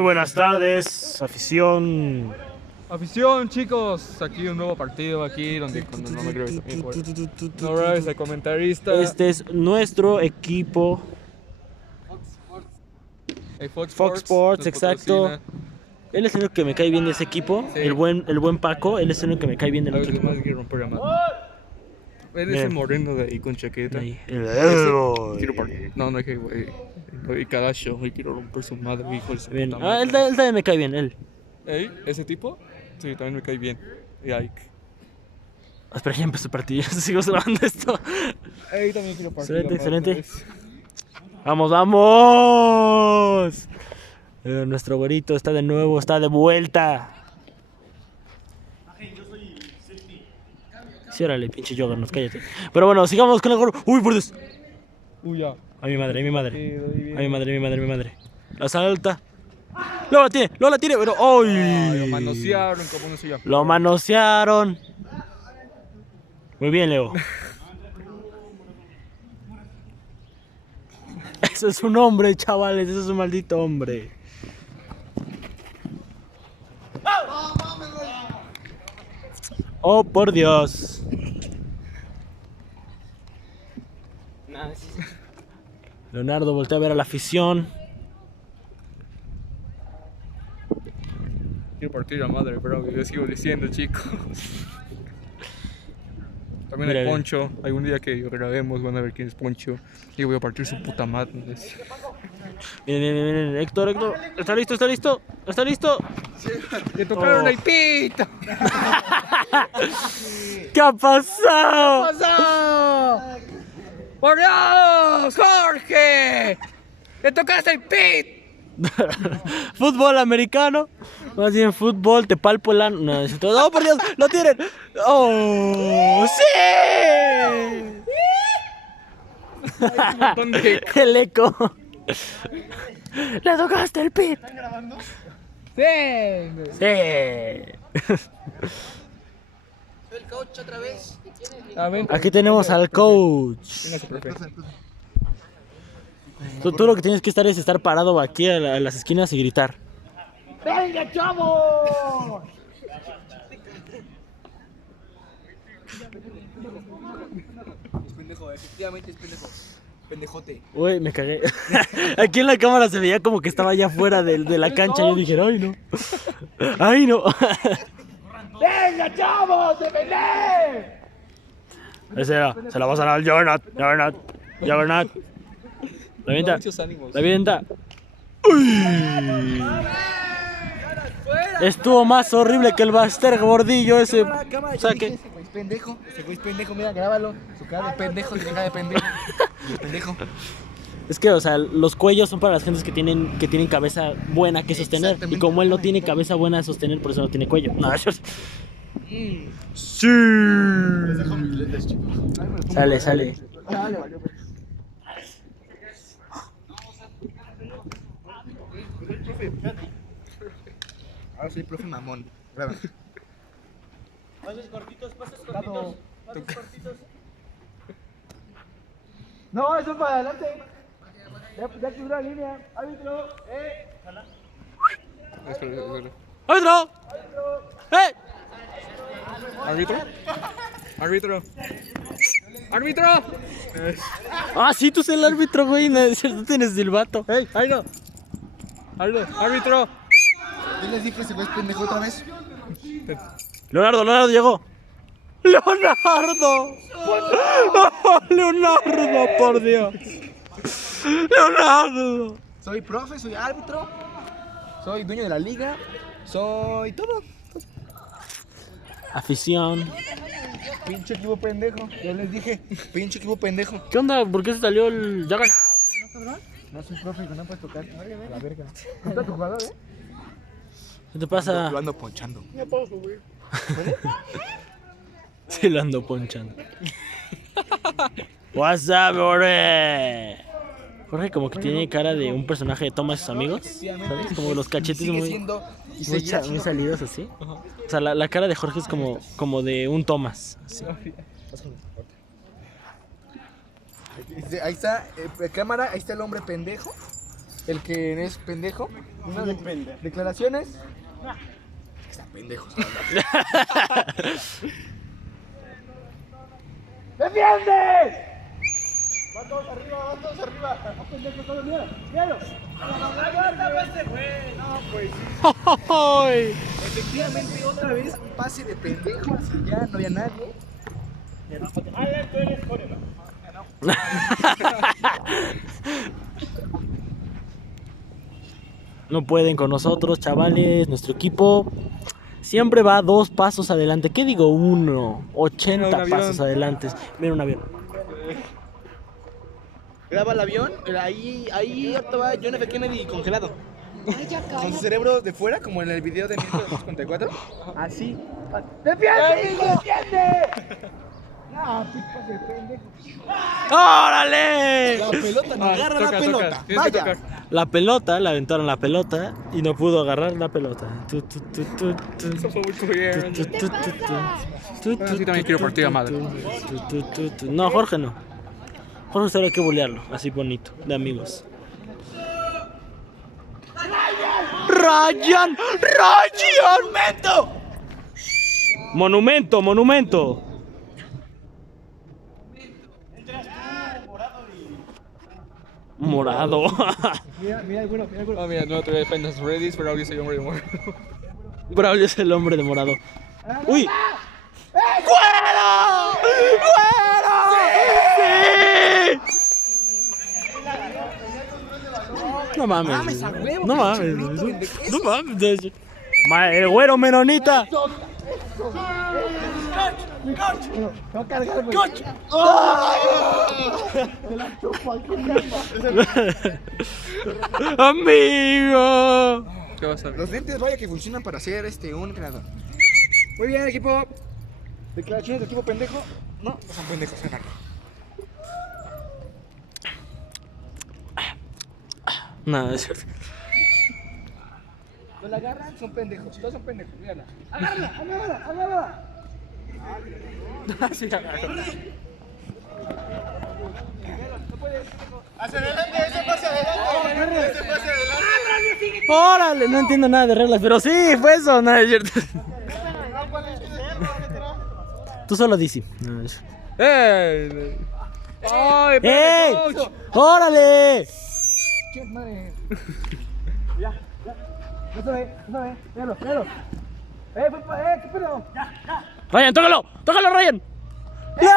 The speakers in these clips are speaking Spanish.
Muy buenas tardes, afición. Afición, chicos, aquí un nuevo partido aquí donde cuando no me creo no grabes de comentarista. Este es nuestro equipo. Fox Sports, exacto. Él es el único que me cae bien de ese equipo. Sí. El buen Paco, él es el único que me cae bien del otro equipo. Él es el moreno de ahí con chaqueta. Ahí. No, es que güey. Y cada show y quiero romper su madre, hijo de su Bien. puta Ah, madre. él también me cae bien, él. ¿Ey? ¿Ese tipo? Sí, también me cae bien. Y Ike. Espera, ya empezó el partido, sigo grabando esto. Ey, también quiero partir. Excelente. ¡Vamos, vamos! Nuestro güerito está de nuevo, está de vuelta. Sí, órale, pinche Juggernaut, cállate. Pero bueno, sigamos con el gol. ¡Uy, por Dios! Uy, ya. A mi madre, a mi madre. Sí, A mi madre, a mi madre, a mi madre. La salta. ¡Luego la tiene! Pero, ¡ay! Lo manosearon, como no sé yo. Lo manosearon. Muy bien, Leo. Eso es un hombre, chavales. Eso es un maldito hombre. Oh, por Dios. Leonardo voltea a ver a la afición. Quiero partir a madre, pero yo sigo diciendo, chicos. También Mira, hay Poncho. Algún día que grabemos van a ver quién es Poncho. Y voy a partir su puta madre. Miren, Héctor. ¿Está listo? ¿Está listo? ¡Le tocaron el pito! ¿Qué ha pasado? pasó? ¡Por Dios, Jorge! ¡Le tocaste el pito! Fútbol americano. Más bien fútbol, te palpo el ano. No, ¡oh, por Dios! ¡Lo tienen! ¡Oh! ¡Sí! El eco. Le tocaste el pit. ¡Sí! Sí. Soy el coach otra vez. Aquí tenemos al coach. Tú lo que tienes que es estar parado aquí a las esquinas y gritar. ¡Venga, chavos! Es pendejo, efectivamente es pendejo. Pendejote. Uy, me cagué. Aquí en la cámara se veía como que estaba allá afuera de la cancha. Yo dije, ay no. Ay no. ¡Venga, chavos! ¡Defender! Ese era. Se la vas a dar al Juggernaut. La avienta. Uy. Estuvo más horrible que el Baster Gordillo ese saque. Ese güey es pendejo, mira, grábalo. Su cara de pendejo, su cara de pendejo. Pendejo. Es que, o sea, los cuellos son para las gentes que tienen cabeza buena que sostener. Y como él no tiene cabeza buena de sostener, por eso no tiene cuello. No, sí. Sale. Ahora soy profe mamón. Graba. Pases cortitos. No, eso es para adelante. Ya cruzó la línea. Árbitro. ¡Árbitro! ¡Eh! ¡Árbitro! Ah, sí, tú eres el árbitro, güey. No, tú tienes silbato. ¡Ey! ¡Árbitro! Yo les dije, ese güey es pendejo otra vez. Leonardo llegó. ¡Leonardo! ¡Oh, Leonardo, por Dios! ¡Leonardo! Soy profe, soy árbitro. Soy dueño de la liga. Soy todo. Afición. Pinche equipo pendejo. Ya les dije, pinche equipo pendejo. ¿Qué onda? ¿Por qué se salió el Juggernaut? No soy profe, no puedes tocar. A la verga. ¿Está tu jugador, ¿Qué te pasa? Lo ando ponchando. Sí, lo ando ponchando. What's up, Jorge? Jorge como que tiene cara de un personaje de Thomas y sus amigos, ¿sabes? Como los cachetes muy salidos así. O sea, la cara de Jorge es como de un Thomas. Así. Ahí está, cámara, ahí está el hombre pendejo. el que es pendejo. Unas declaraciones. Están pendejos. ¡Defiende! ¡Van todos arriba! ¡Pendejo, todo mira! ¡Míralo! No, pues sí. Efectivamente, otra vez un pase de pendejo hacia allá, no había nadie. No pueden con nosotros, chavales. Nuestro equipo siempre va 2 pasos adelante. ¿Qué digo? 80 pasos adelante. Mira un avión. Graba el avión, ahí estaba John F. Kennedy congelado. Con su cerebro de fuera, como en el video de 1954. Así. ¡Defiende! ¡Defiende! No, pipas de pendejo. ¡Órale! La pelota, no agarra la pelota. Vaya. La pelota, le aventaron la pelota y no pudo agarrar la pelota. Eso fue muy bien. Sí, también quiero partida a madre. No, Jorge no. Jorge solo hay que bolearlo, así bonito, de amigos. ¡Ryan! ¡Monumento! ¡Monumento! Morado. Mira el güero, mira el güero. Ah, mira, no te dependas Redis, pero ahora soy hombre de muerto. Braulio es el hombre de morado. ¡Uy! ¡Fuera! ¡Sí! No mames. No mames. No mames. El güero menonita. No cargar, güey. Amigo. ¿Qué va a ser? Los lentes, vaya que funcionan para hacer un entrenador. Muy bien, equipo. Declaraciones del equipo pendejo. No son pendejos, son algo. No, es cierto. No la agarran, son pendejos. Todos son pendejos, mírala. Agárrala. Sí, agarro. Hacia adelante, ese pase adelante. Órale, no entiendo nada de reglas, pero sí, fue eso, no es cierto. Tú solo dices. No, es... ¡Ey! ¡Ay, ¡Ey! coach! ¡Órale! ¿Qué madre? Ya. No se ve. Míralo. ¿Qué pedo? Ryan, tócalo, Ryan. ¡Leo!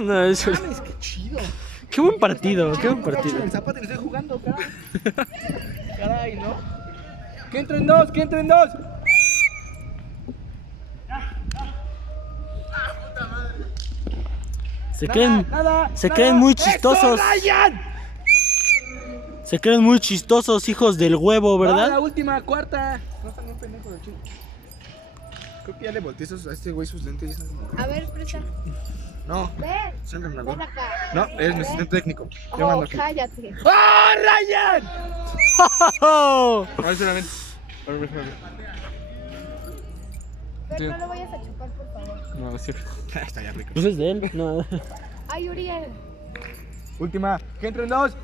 No, es cierto. Mames, qué chido. Qué buen partido, qué buen partido. El Zapata le estoy jugando, caray, ¿no? ¿Qué entren dos? Se creen muy chistosos. Se creen muy chistosos, hijos del huevo, La ¿verdad? última, cuarta. No están bien pendejos de chico. Creo que ya le volteé a este güey sus lentes y están como... A ver, presta. No, Ven. siempre me Ven hago. acá. No, es mi asistente técnico. Yo Oh, mando aquí. cállate. ¡Oh, Ryan! A ver, solamente. A ver. Pero no lo vayas a chupar, por favor. No, es cierto. Está ya rico. Pues es de él. No. Ay, Uriel. Última, que entren dos.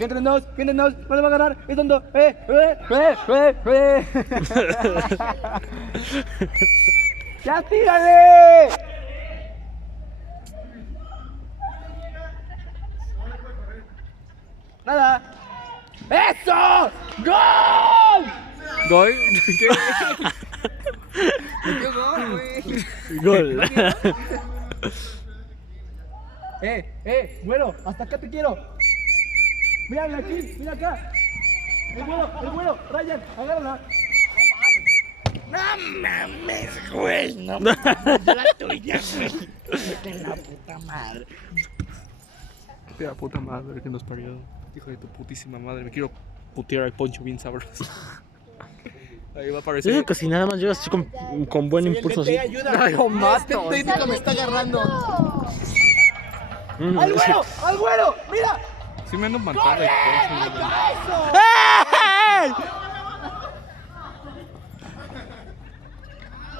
No le va a ganar. Es tonto. ¡Ya tírale! Nada. ¡Eso! ¡Gol! ¿Gol? ¿Qué? Metió gol, güey. Gol. Güero, hasta acá te quiero. Mira aquí, mira acá. El güero, Ryan, agárrala. No mames, güey. No mames, la tuya, güey. De la puta madre. De la puta madre que nos parió. Hijo de tu putísima madre. Me quiero putear al Poncho bien sabroso. Ahí va a Yo aparecer. digo que si nada más llegas así con buen impulso así. Ayuda. Lo mato. Este técnico me está agarrando. Mm, ¡Al güero! ¡Mira! Sí me ando matando. ¡Ey!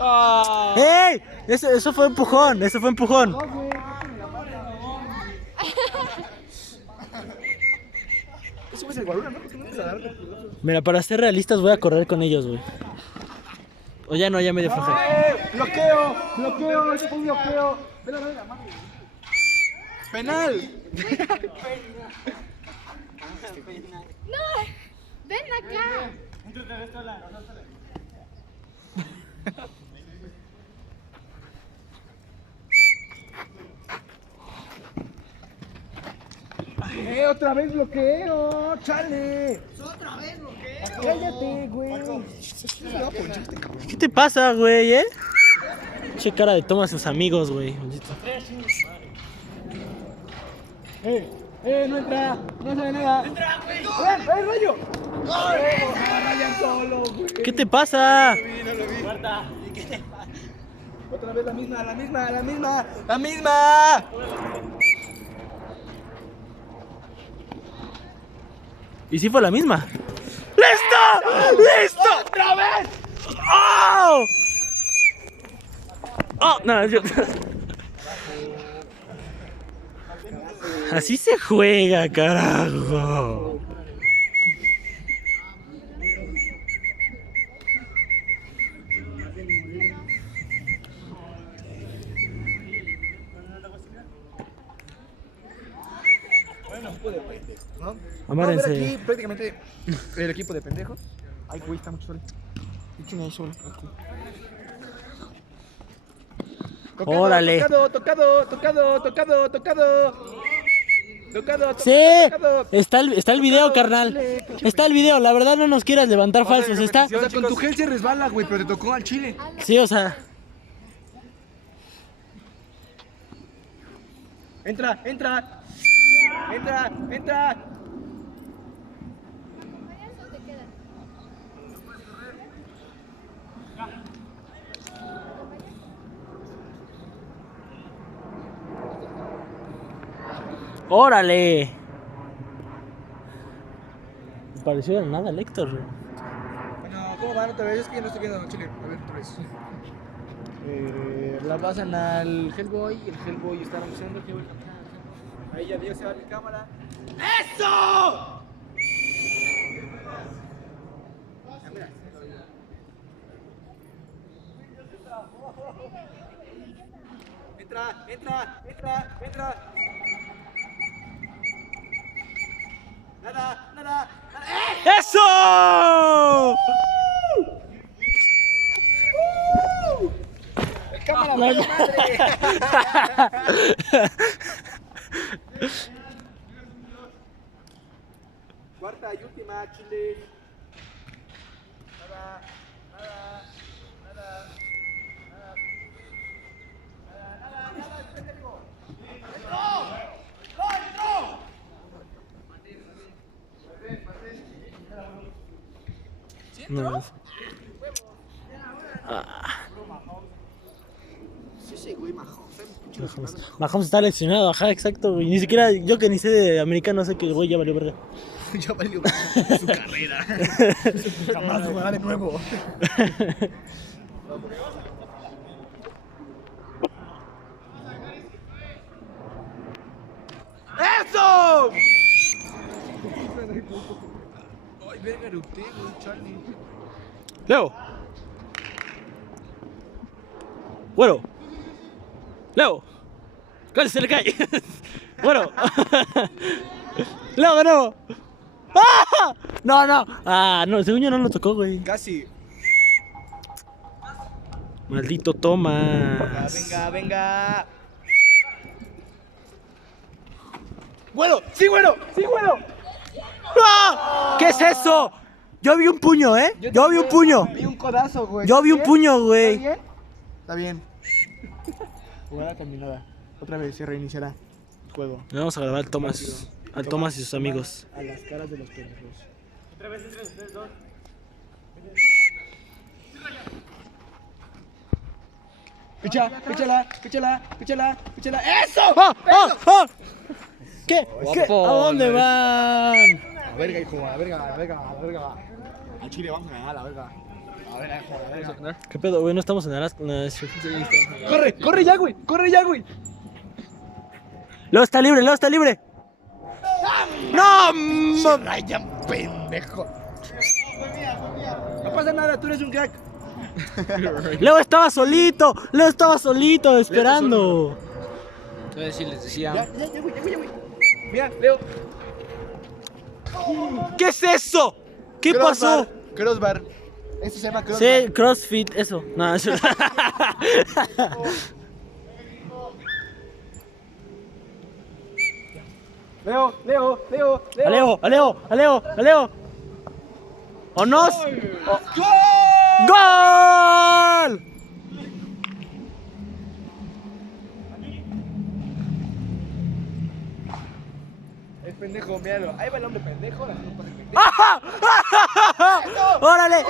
¡Ah! ¡Ey! Eso fue empujón, Ese güey es el guarura, ¿no? ¿Por qué no te agarras? Mira, para ser realistas voy a correr con ellos, güey. O ya no, ya me dio flojera. ¡Bloqueo! ¡Bloqueo! ¡Es un bloqueo! ¡Venga, venga, mami! ¡Penal! No, ven acá. ¡Otra vez bloqueo! ¡Chale! ¡Otra vez bloqueo! ¡Cállate, güey! ¿Qué te pasa, güey, Che cara de toma a sus amigos, güey. Maldito. No entra! ¡No sabe nada! ¡Entra, güey! ¡Ven, rayo! ¡Rayan solo, güey! ¿Qué te pasa? No lo vi. Otra vez la misma. ¿Y si fue la misma? ¡Listo! ¡Otra vez! ¡Oh! ¡Oh! No, yo... Así se juega, carajo. ¿No? Amárense. Vamos a ver aquí prácticamente el equipo de pendejos. Ay, güey, está mucho sol. ¿Y quién hay sol? Órale. Tocado. Sí, está el video, carnal. Está el video, la verdad no nos quieras levantar falsos, está. O sea, con tu gel se resbala, güey, pero te tocó al chile. Sí, o sea. Entra. Eso te queda. ¡Órale! Me pareció de nada el Héctor. Bueno, ¿cómo van otra vez? Es que ya no estoy viendo chile. A ver, otra vez. La pasan al Hellboy y el Hellboy está anunciando que voy a caminar. Ahí ya Dios se va a mi cámara. ¡Eso! Entra. Nada. ¡Eso! ¡Cámara, madre! Cuarta y última, Chile. Nada. No. Sí, güey, Mahomes está leccionado, ajá, exacto, güey. Ni siquiera yo que ni sé de americano sé que el güey ya valió verga. Ya valió su carrera. Jamás jugará de nuevo. ¡Eso! Ay, verga, eructé, güey, Charlie. Leo. Bueno. Leo. ¿Cuál se le cae? Bueno. Leo, de nuevo. ¡Ah! No. Ah, no, según yo no lo tocó, güey. Casi. Maldito Tomás. Venga. ¡Bueno! ¡Sí, bueno! ¡Ah! ¿Qué es eso? Yo vi un puño, Yo vi un puño. Vi un codazo, güey. Yo vi un puño, güey. Está bien. Jugada terminada. Otra vez se reiniciará el juego. Le vamos a grabar al Tomás y sus amigos. A las caras de los pendejos. Otra vez entre ustedes dos. Píchala. ¡Eso! ¡Ah! ¿Qué? ¿A dónde van? A verga, hijo, a la verga. Al Chile vamos a ganar, a la verga. A verga. ¿Qué pedo, güey? No estamos en Alaska. No, ¡Corre ya, güey! Leo está libre. ¡No! Ryan, pendejo. No pasa nada, tú eres un crack. Leo estaba solito. Leo estaba solito esperando. Entonces sí les decía. Ya, güey. Mira, Leo. ¿Qué es eso? ¿Qué pasó? Crossbar. Esto se llama crossbar. Sí, CrossFit, eso. No, eso. Leo. Aleo. ¿O nos? ¡Gol! El pendejo, míralo. Ahí va el hombre pendejo. La no pasa pendejo. ¡Ajá! ¡Órale!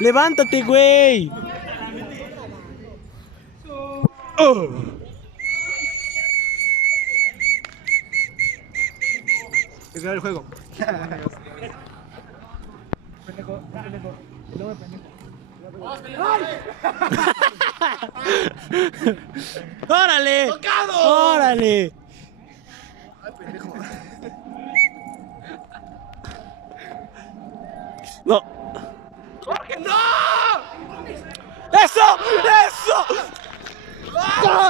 ¡Levántate, güey! Es el juego. Pendejo. El hombre pendejo. ¡Órale! ¡Órale! Ay, pendejo. No. ¡No! ¡Eso! ¡No!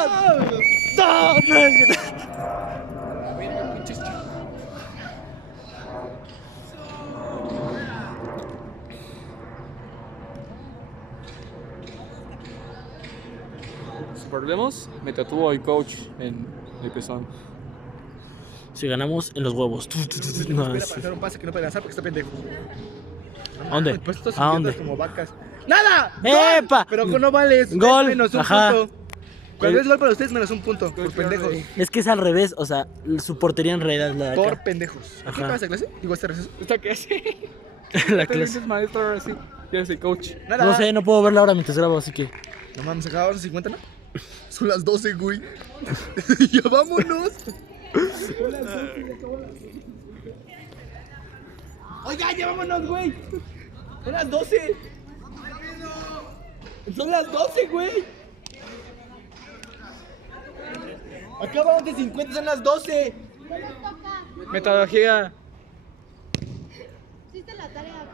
Si perdemos, me tatúo el coach en el pezón. Si ganamos en los huevos. No, Espera sí. para hacer un pase que no puede lanzar porque está pendejo. ¿A dónde? Pues estos ¿A dónde? idiotas como vacas. ¡Nada! ¡Epa! Pero no vales. Gol. Es menos un Ajá. punto. Cuando es gol para ustedes, menos un punto. Por pendejos. Es que es al revés, o sea, su portería en realidad es la de Por acá. pendejos. ¿A qué Ajá. pasa clase? Digo, este receso. ¿Está qué hace? La Te clase. dices maestro ahora sí. ¿Quién es el coach? Nada. No sé, no puedo verla ahora mientras grabo, así que. No mames, acabamos a 50, ¿no? Son las 12, güey. Ya vámonos. Oiga, ya vámonos, güey. Son las 12. Son las 12, güey. Acabamos de 50, son las 12. Metodología. Hiciste la tarea,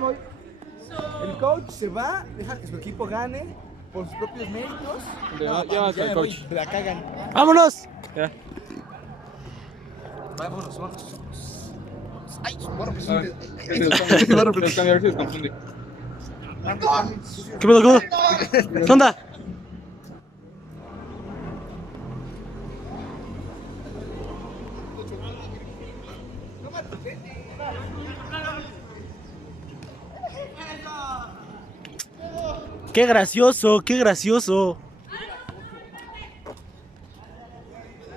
Voy. El coach se va, deja que su equipo gane por sus propios méritos. Llévate al coach. La cagan. ¡Vámonos! Ya. Vámonos. Ay, borra, pues. A ver. A ver si se confunde. ¿Qué pedo? ¿Qué onda? ¡Qué gracioso!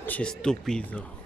¡Che estúpido!